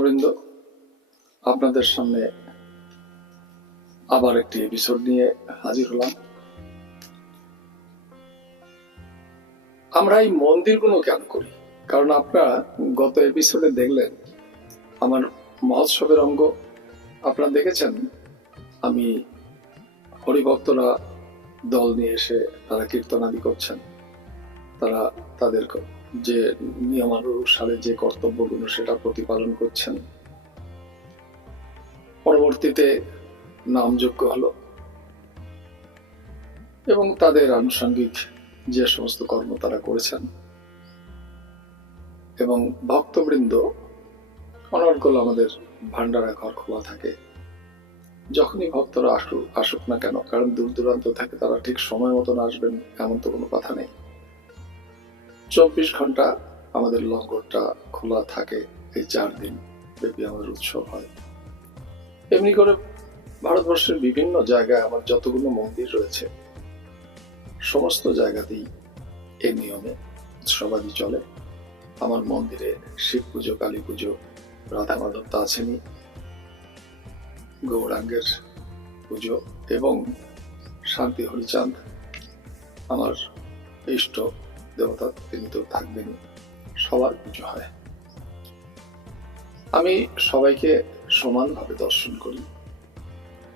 ভক্তবৃন্দ আপনাদের সামনে আবার একটি এপিসোড নিয়ে হাজির হলাম। আমরা এই মন্দিরগুলো কেন করি? কারণ আপনারা গত এপিসোডে দেখলেন, আমার মহোৎসবের অঙ্গ। আপনারা দেখেছেন, আমি হরিভক্তরা দল নিয়ে এসে তারা কীর্তনাদি করছেন, তারা তাদের যে নিয়মানুসারে যে কর্তব্যগুলো সেটা প্রতিপালন করছেন। পরবর্তীতে নামযোগ্য হলো এবং তাদের আনুষঙ্গিক যে সমস্ত কর্ম তারা করেছেন। এবং ভক্তবৃন্দ অনর্গল আমাদের ভান্ডারা ঘর খোলা থাকে। যখনই ভক্তরা আসুক আসুক না কেন, কারণ দূর দূরান্ত থেকে তারা ঠিক সময় মতন আসবেন, এমন তো কোনো কথা নেই। চব্বিশ ঘণ্টা আমাদের লঙ্গরটা খোলা থাকে। এই চার দিন ব্যাপী আমাদের উৎসব হয়। এমনি করে ভারতবর্ষের বিভিন্ন জায়গায় আমার যতগুলো মন্দির রয়েছে, সমস্ত জায়গাতেই এই নিয়মে উৎসবাদি চলে। আমার মন্দিরে শিব পুজো, কালী পুজো, রাধা মাধব তো আছেনই। গৌরাঙ্গের পুজো এবং শান্তি হরিচাঁদ, আমার ইষ্ট দেবতা, তিনি তো থাকবেনই সবার পুজো হয়। আমি সবাইকে সমানভাবে দর্শন করি।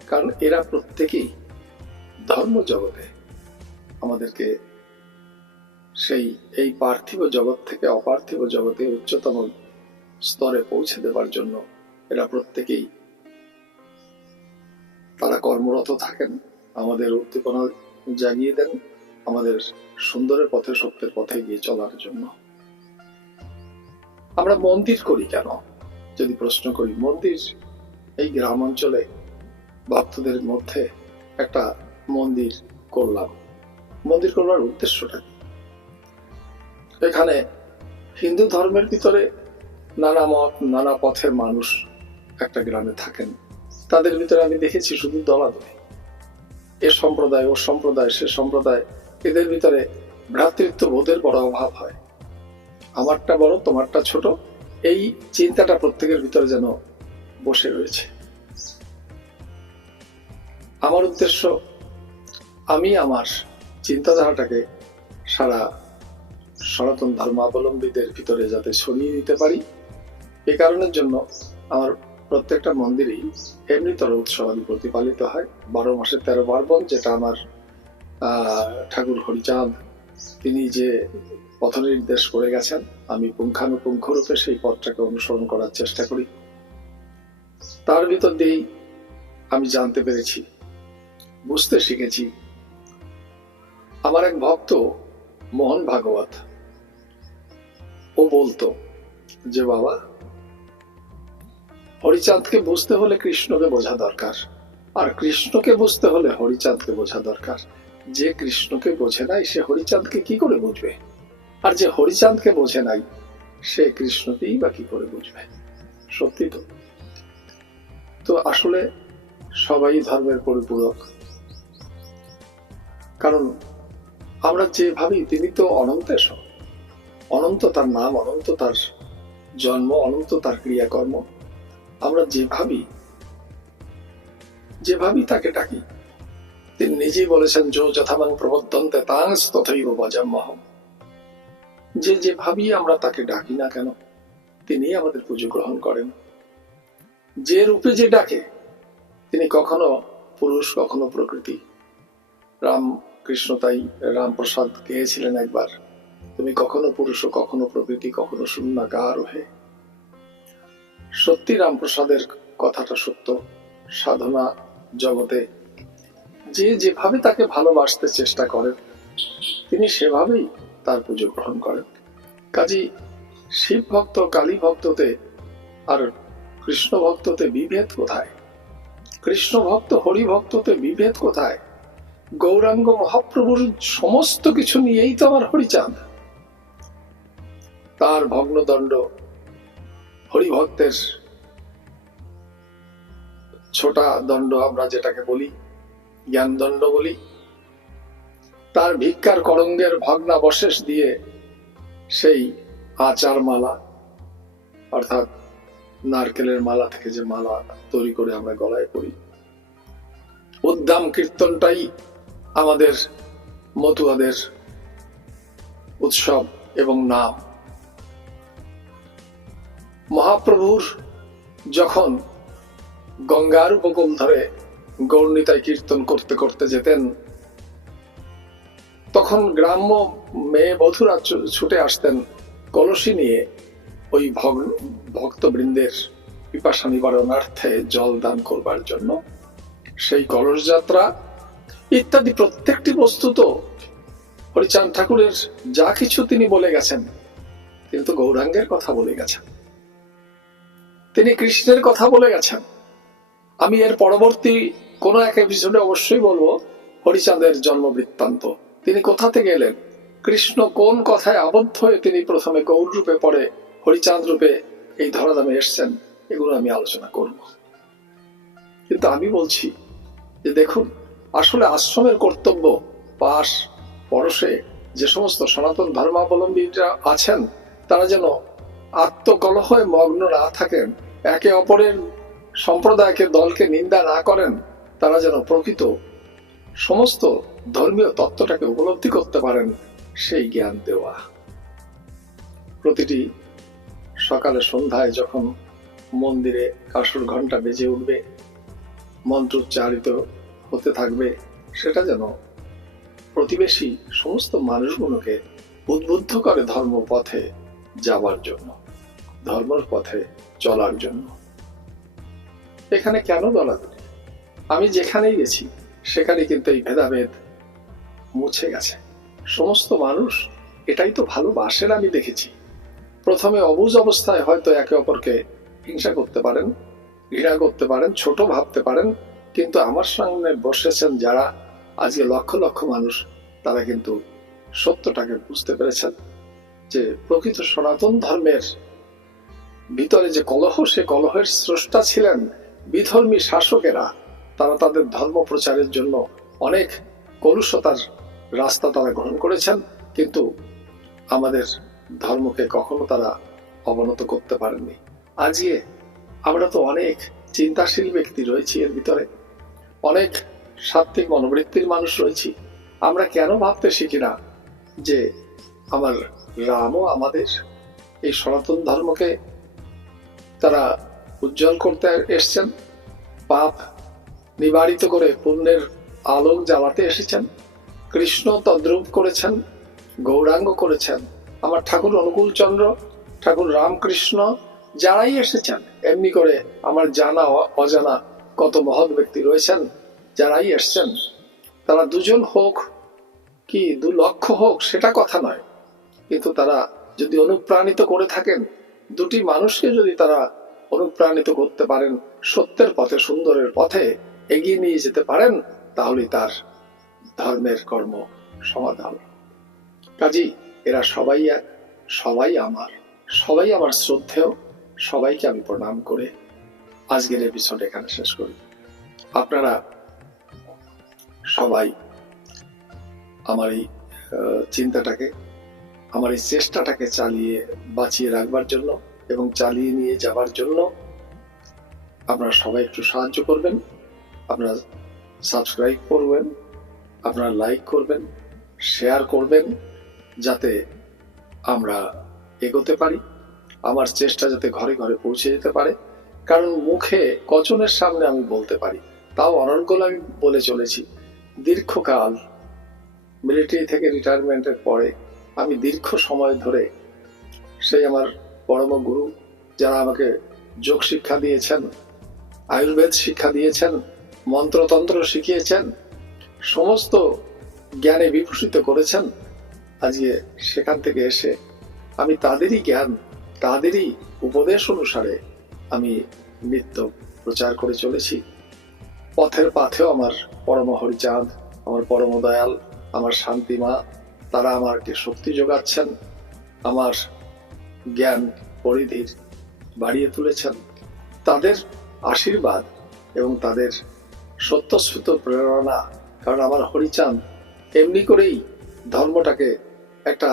কারণ এরা প্রত্যেকেই ধর্ম জগতে আমাদেরকে সেই, এই পার্থিব জগৎ থেকে অপার্থিব জগতে উচ্চতম স্তরে পৌঁছে দেবার জন্য এরা প্রত্যেকেই তারা কর্মরত থাকেন। আমাদের উদ্দীপনা জাগিয়ে দেন। আমাদের সুন্দরের পথে, সত্যের পথে গিয়ে চলার জন্য। আমরা মন্দির করি কেন? যদি প্রশ্ন করি, মন্দির এই গ্রাম অঞ্চলে ভক্তদের মধ্যে একটা মন্দির করলাম। মন্দির করবার উদ্দেশ্যটা এখানে হিন্দু ধর্মের ভিতরে নানা মত, নানা পথের মানুষ একটা গ্রামে থাকেন। তাদের ভিতরে আমি দেখেছি শুধু দলাদলি। এ সম্প্রদায়, ও সম্প্রদায়, সে সম্প্রদায় এদের ভিতরে ভ্রাতৃত্ব বোধের বড় অভাব হয়। আমারটা বড়, তোমারটা ছোট। এই চিন্তাটা প্রত্যেকের ভিতরে যেন বসে রয়েছে। আমার উদ্দেশ্য, আমি আমার চিন্তাধারাটাকে সারা সনাতন ধর্মাবলম্বীদের ভিতরে যাতে ছড়িয়ে দিতে পারি। এ কারণের জন্য আমার প্রত্যেকটা মন্দিরেই এমনিতর উৎসবাদি প্রতিপালিত হয়। বারো মাসে তেরো পার্বণ, যেটা আমার ঠাকুর হরিচাঁদ, তিনি যে পথ নির্দেশ করে গেছেন, আমি পুঙ্খানুপুঙ্খ রূপে সেই পথটাকে অনুসরণ করার চেষ্টা করি। তার ভিতর দিয়েই আমি জানতে পেরেছি, বুঝতে শিখেছি, আমার এক ভক্ত মোহন ভাগবত, ও বলতো যে বাবা, হরিচাঁদকে বুঝতে হলে কৃষ্ণকে বোঝা দরকার, আর কৃষ্ণকে বুঝতে হলে হরিচাঁদকে বোঝা দরকার। যে কৃষ্ণকে বোঝে নাই, সে হরিচাঁদকে কি করে বুঝবে? আর যে হরিচাঁদকে বোঝে নাই, সে কৃষ্ণকেই বা কি করে বুঝবে? সত্যি তো। তো আসলে সবাই ধর্মের পরিপূরক। কারণ আমরা যে ভাবি তিনি তো অনন্তের অনন্তেশ অনন্ত তার নাম, অনন্ত তার জন্ম, অনন্ত তার ক্রিয়াকর্ম। আমরা যে ভাবি যে ভাবি তাকে ডাকি তিনি নিজেই বলেছেন, যো যথামাং প্রবর্তন্তে তাঁস তথৈব বজাম্মহ যে যে ভাবি আমরা তাকে ডাকি না কেন তিনি আমাদের পুজো গ্রহণ করেন। যে রূপে যে ডাকে, তিনি কখনো পুরুষ, কখনো প্রকৃতি। রাম কৃষ্ণ তাই রামপ্রসাদ গেয়েছিলেন একবার। তুমি কখনো পুরুষ, কখনো প্রকৃতি, কখনো শূন্যাকার হে সত্যি রামপ্রসাদের কথাটা সত্য। সাধনা জগতে যে যেভাবে তাকে ভালোবাসতে চেষ্টা করেন তিনি সেভাবেই তার পুজো গ্রহণ করেন। কাজী শিব ভক্ত, কালী ভক্ততে আর কৃষ্ণ ভক্ততে বিভেদ কোথায়? কৃষ্ণ ভক্ত, হরি ভক্ততে বিভেদ কোথায়? গৌরাঙ্গ মহাপ্রভুর সমস্ত কিছু নিয়েই তো আমার হরিচাঁদ। তার ভগ্নদণ্ড হরিভক্তের ছোটা দণ্ড আমরা যেটাকে বলি জ্ঞানদণ্ড বলি। তার ভিক্ষার করঙ্গের ভগ্নাবশেষ দিয়ে সেই আচার মালা অর্থাৎ নারকেলের মালা থেকে যে মালা তৈরি করে আমরা গলায় পরি। উদ্দাম কীর্তনটাই আমাদের মতুয়াদের উৎসব এবং নাম। মহাপ্রভুর যখন গঙ্গার উপকূল ধরে গৌরনীতায় কীর্তন করতে করতে যেতেন। তখন গ্রাম্য মেয়ে বধুরা ছুটে আসতেন কলসি নিয়ে। ওই ভক্তবৃন্দের পিপাসা নিবারণার্থে জল দান করবার জন্য। সেই কলস যাত্রা, ইত্যাদি প্রত্যেকটি বস্তু তো হরিচাঁদ ঠাকুরের যা কিছু তিনি বলে গেছেন, তিনি তো গৌরাঙ্গের কথা বলে গেছেন। তিনি কৃষ্ণের কথা বলে গেছেন। আমি এর পরবর্তী কোন এক এপিসোডে অবশ্যই বলব, হরিচাঁদের জন্ম বৃত্তান্ত তিনি কোথা থেকে এলেন? কৃষ্ণ কোন কথায় আবদ্ধ হয়ে তিনি প্রথমে গৌর রূপে, পরে হরিচাঁদ রূপে এই ধরাধামে এসছেন, এগুলো আমি আলোচনা করব। কিন্তু আমি বলছি যে দেখুন, আসলে আশ্রমের কর্তব্য, পাশ, পরশে যে সমস্ত সনাতন ধর্মাবলম্বীরা আছেন, তারা যেন আত্মকলহে মগ্ন না থাকেন, একে অপরের সম্প্রদায়কে দলকে নিন্দা না করেন, তারা যেন প্রকৃত সমস্ত ধর্মীয় তত্ত্বটাকে উপলব্ধি করতে পারেন, সেই জ্ঞান দেওয়া। প্রতিটি সকালে সন্ধ্যায় যখন মন্দিরে কাসুর ঘণ্টা বেজে উঠবে, মন্ত্র উচ্চারিত হতে থাকবে, সেটা যেন প্রতিবেশী সমস্ত মানুষগুলোকে উদ্বুদ্ধ করে ধর্ম পথে যাবার জন্য, ধর্মের পথে চলার জন্য। এখানে কেন দলাদলি আমি যেখানেই গেছি, সেখানে কিন্তু এই ভেদাভেদ মুছে গেছে। সমস্ত মানুষ এটাই তো ভালোবাসেন আমি দেখেছি। প্রথমে অবুজ অবস্থায় হয়তো একে অপরকে হিংসা করতে পারেন, ঘৃণা করতে পারেন, ছোট ভাবতে পারেন, কিন্তু আমার সামনে বসেছেন যারা আজকে লক্ষ লক্ষ মানুষ, তারা কিন্তু সত্যটাকে বুঝতে পেরেছেন যে প্রকৃত সনাতন ধর্মের ভিতরে যে কলহ, সে কলহের স্রষ্টা ছিলেন বিধর্মী শাসকেরা তারা তাদের ধর্ম প্রচারের জন্য অনেক কলুষতার রাস্তা তারা গ্রহণ করেছেন, কিন্তু আমাদের ধর্মকে কখনো তারা অবনত করতে পারেননি। আজকে আমরা তো অনেক চিন্তাশীল ব্যক্তি রয়েছি এর ভিতরে। অনেক সাত্বিক মনোবৃত্তির মানুষ রয়েছি। আমরা কেন ভাবতে শিখি না যে আমার রামও আমাদের? এই সনাতন ধর্মকে তারা উজ্জ্বল করতে এসছেন। পাপ নিবারিত করে পুণ্যের আলোক জ্বালাতে এসেছেন। কৃষ্ণ তদ্রূপ করেছেন, গৌরাঙ্গ করেছেন। আমার ঠাকুর অনুকূল চন্দ্র, ঠাকুর রামকৃষ্ণ যারাই এসেছেন, এমনি করে আমার জানা অজানা কত মহৎ ব্যক্তি রয়েছেন, যারাই এসছেন, তারা দুজন হোক কি দু লক্ষ হোক, সেটা কথা নয়। কিন্তু তারা যদি অনুপ্রাণিত করে থাকেন, দুটি মানুষকে যদি তারা অনুপ্রাণিত করতে পারেন, সত্যের পথে, সুন্দরের পথে এগিয়ে নিয়ে যেতে পারেন, তাহলেই তার ধর্মের কর্ম সমাধান। কাজী, এরা সবাই এক, সবাই আমার সবাই আমার শ্রদ্ধেয়, সবাইকে আমি প্রণাম করে আজকের এপিসোড এখানে শেষ করি। আপনারা সবাই আমার এই চিন্তাটাকে, আমার এই চেষ্টাটাকে চালিয়ে বাঁচিয়ে রাখবার জন্য এবং চালিয়ে নিয়ে যাবার জন্য আপনারা সবাই একটু সাহায্য করবেন। আপনারা সাবস্ক্রাইব করবেন, আপনারা লাইক করবেন শেয়ার করবেন, যাতে আমরা এগোতে পারি, আমার চেষ্টা যাতে ঘরে ঘরে পৌঁছে যেতে পারে। কারণ মুখে কচনের সামনে আমি বলতে পারি, তাও অনর্গল আমি বলে চলেছি, দীর্ঘকাল মিলিটারি থেকে রিটায়ারমেন্টের পরে আমি দীর্ঘ সময় ধরে সেই আমার পরম গুরু যারা আমাকে যোগ শিক্ষা দিয়েছেন, আয়ুর্বেদ শিক্ষা দিয়েছেন, মন্ত্রতন্ত্র শিখিয়েছেন, সমস্ত জ্ঞানে বিভূষিত করেছেন, আজকে সেখান থেকে এসে আমি তাদেরই জ্ঞান, তাদেরই উপদেশ অনুসারে আমি নিত্য প্রচার করে চলেছি। পথের পাথেও আমার পরম হরিচাঁদ আমার পরম দয়াল আমার শান্তিমা, তারা আমাকে শক্তি যোগাচ্ছেন, আমার জ্ঞান, পরিধির বাড়িয়ে তুলেছেন। তাদের আশীর্বাদ এবং তাদের সত্যস্ফুত প্রেরণা, কারণ আমার হরিচাঁদ এমনি করেই ধর্মটাকে একটা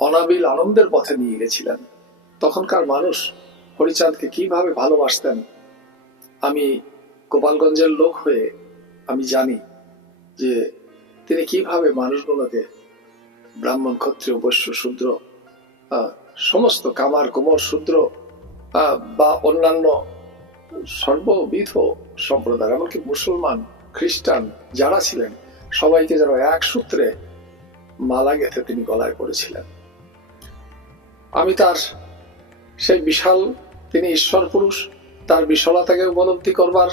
অনাবিল আনন্দের পথে নিয়ে গেছিলেন। তখনকার মানুষ হরিচাঁদকে কীভাবে ভালোবাসতেন, আমি গোপালগঞ্জের লোক হয়ে আমি জানি যে তিনি কীভাবে মানুষগুলোকে ব্রাহ্মণ, ক্ষত্রিয়, বৈশ্য, শূদ্র সমস্ত কামার, কোমর, শূদ্র বা অন্যান্য সর্ববিধ সম্প্রদায়, এমনকি মুসলমান, খ্রিস্টান যারা ছিলেন, সবাইকে যেন এক সূত্রে মালা গেঁথে তিনি গলায় পড়েছিলেন আমি তার সেই বিশাল, তিনি ঈশ্বর পুরুষ, তার বিশালতাকে উপলব্ধি করবার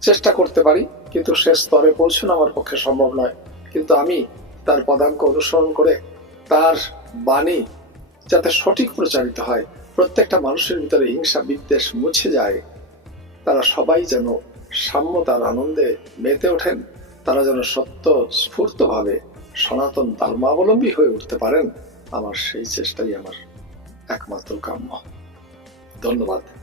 চেষ্টা করতে পারি, কিন্তু সে স্তরে পৌঁছানো আমার পক্ষে সম্ভব নয়। কিন্তু আমি তার পদাঙ্ক অনুসরণ করে তার বাণী যাতে সঠিক প্রচারিত হয়, প্রত্যেকটা মানুষের ভিতরে হিংসা বিদ্বেষ মুছে যায়। তারা সবাই যেন সাম্যতার আনন্দে মেতে ওঠেন, তারা যেন সত্য স্ফূর্তভাবে সনাতন ধর্মাবলম্বী হয়ে উঠতে পারেন, আমার সেই চেষ্টাই আমার একমাত্র কাম্য। ধন্যবাদ।